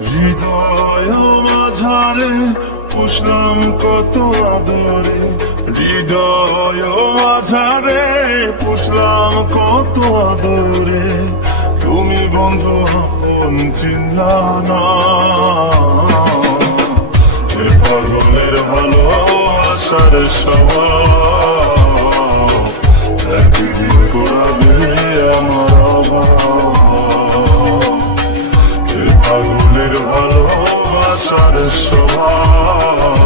হৃদয় মাঝারে পুষলাম কত আদরে। হৃদয় মাঝারে পুষলাম কত আদরে। তুমি বন্ধু আপন চিন্তা না পাগলের ভালো আসার সবাই একদিন আসার স্বভাব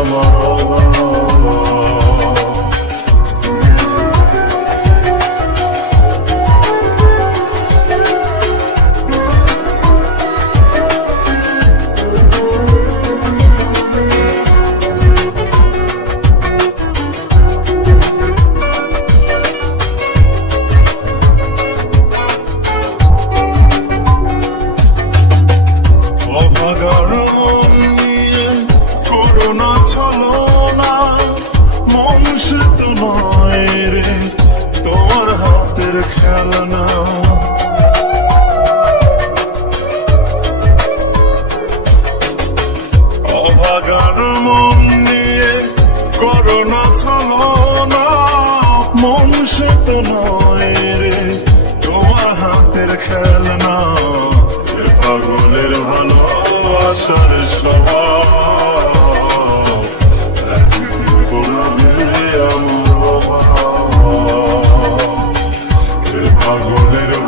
আমার অভাব।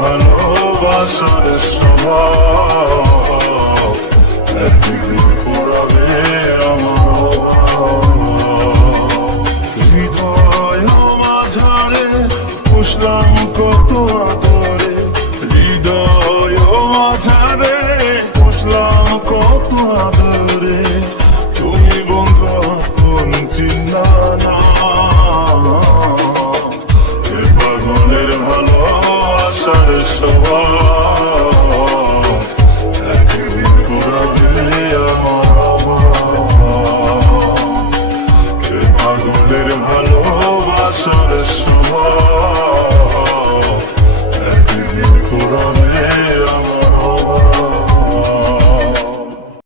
ভালোবাসার স্বভাব একদিন পোড়াবে আমার হৃদয় মাঝারে পুষলাম কত আদর